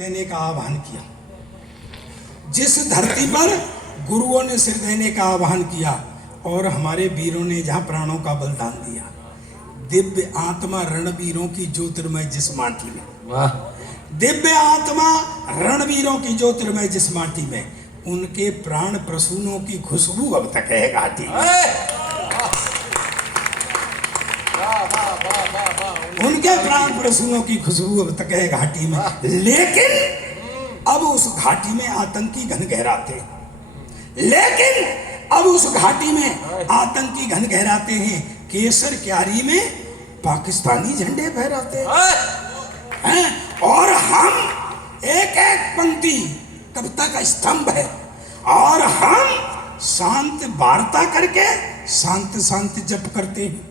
देने का आह्वान किया। जिस धरती पर गुरुओं ने सिर देने का आह्वान किया और हमारे वीरों ने जहां प्राणों का बलिदान दिया, दिव्य आत्मा रणवीरों की ज्योतिर्मय जिस माटी में, वाह, दिव्य आत्मा रणवीरों की ज्योतिर्मय जिस माटी में, उनके प्राण प्रसूनों की खुशबू अब तक है घाटी में। उनके प्राण प्रसूनों की खुशबू अब तक है घाटी में। लेकिन अब उस घाटी में आतंकी घन गहराते, लेकिन अब उस घाटी में आतंकी घन गहराते हैं। केसर क्यारी में पाकिस्तानी झंडे फहराते हैं और हम एक एक पंक्ति कविता का स्तंभ है और हम शांत वार्ता करके शांत शांत जप करते हैं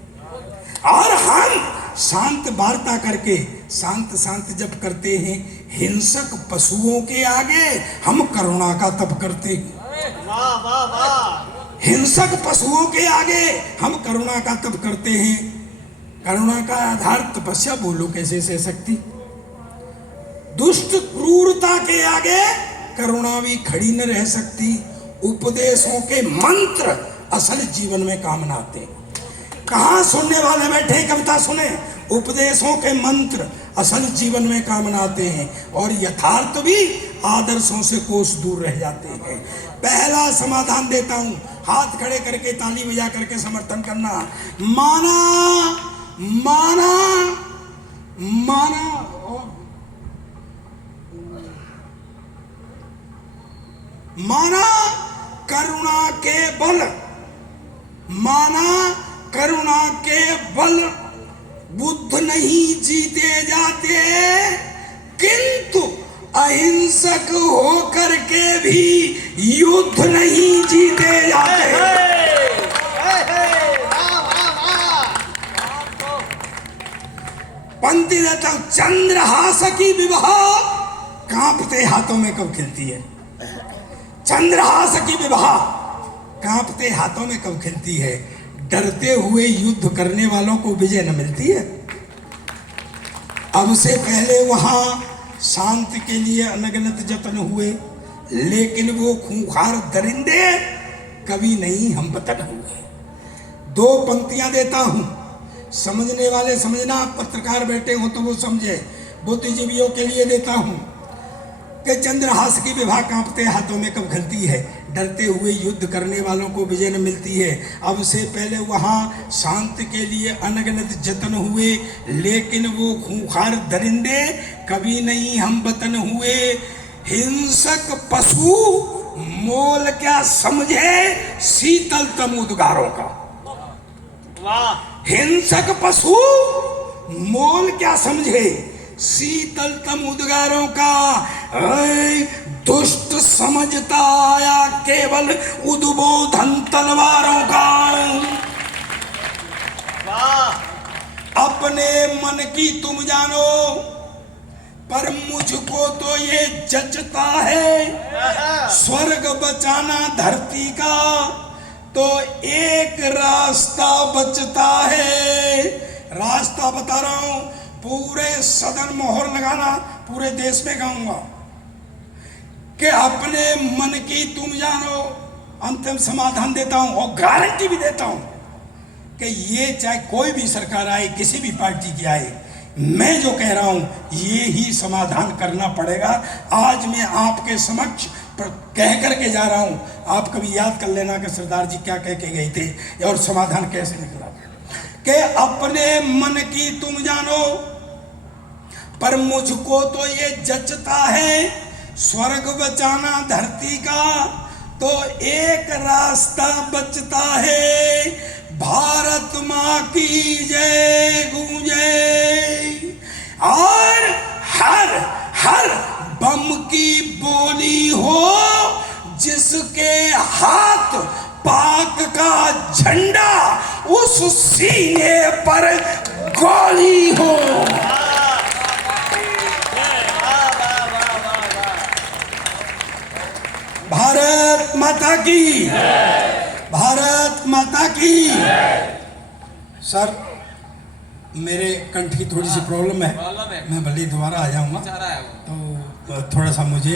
और हम शांत वार्ता करके शांत शांत जप करते हैं। हिंसक पशुओं के आगे हम करुणा का तप करते हैं। वाह वाह वाह। हिंसक पशुओं के आगे हम करुणा का तप करते हैं। करुणा का आधार तपस्या बोलो कैसे से सकती। दुष्ट क्रूरता के आगे करुणा भी खड़ी न रह सकती। उपदेशों के मंत्र असल जीवन में काम न आते। कहाँ सुनने वाले बैठे कविता सुने। उपदेशों के मंत्र असल जीवन में काम न आते हैं और यथार्थ भी आदर्शों से कोस दूर रह जाते हैं। पहला समाधान देता हूं, हाथ खड़े करके ताली बजा करके समर्थन करना। माना माना माना माना करुणा के बल, माना करुणा के बल बुद्ध नहीं जीते जाते, किंतु अहिंसक होकर के भी युद्ध नहीं जीते जाते। पंक्ति देता हूं, चंद्रहास की विवाह कांपते हाथों में कब खिलती है। चंद्रहास की विवाह कांपते हाथों में कब खिलती है। डरते हुए युद्ध करने वालों को विजय न मिलती है। अब से पहले वहां शांति के लिए अनगिनत जतन हुए, लेकिन वो खूंखार दरिंदे कभी नहीं हम वतन हुए। दो पंक्तियां देता हूं, समझने वाले समझना, पत्रकार बैठे हो तो वो समझे। बुद्धिजीवियों के लिए देता हूं कि चंद्रहास की विवाह कांपते हाथों में कब खिलती है। डरते हुए युद्ध करने वालों को विजय न मिलती है। अब से पहले वहां शांति के लिए अनगिनत जतन हुए, लेकिन वो खूंखार दरिंदे कभी नहीं हम वतन हुए। हिंसक पशु मोल क्या समझे शीतलतम उद्गारों का। वाह। हिंसक पशु मोल क्या समझे शीतलतम उद्गारों का। दुष्ट समझता आया केवल उद्बोधन तलवारों का। वाह। अपने मन की तुम जानो, पर मुझको तो ये जचता है। स्वर्ग बचाना धरती का तो एक रास्ता बचता है। रास्ता बता रहा हूं, पूरे सदन मोहर लगाना, पूरे देश में गाऊंगा कि अपने मन की तुम जानो। अंतिम समाधान देता हूं और गारंटी भी देता हूं कि ये चाहे कोई भी सरकार आए, किसी भी पार्टी की आए, मैं जो कह रहा हूं ये ही समाधान करना पड़ेगा। आज मैं आपके समक्ष कह करके जा रहा हूं, आप कभी याद कर लेना कि सरदार जी क्या कह के गए थे और समाधान कैसे निकला। कि अपने मन की तुम जानो, पर मुझको तो ये जचता है। स्वर्ग बचाना धरती का तो एक रास्ता बचता है। भारत माँ की जय गूंजे और हर हर बम की बोली हो। जिसके हाथ पाक का झंडा उस सीने पर गोली हो। भारत माता की, भारत माता की। सर मेरे कंठ की थोड़ी सी प्रॉब्लम है, मैं भले दोबारा आ जाऊंगा, तो थोड़ा सा मुझे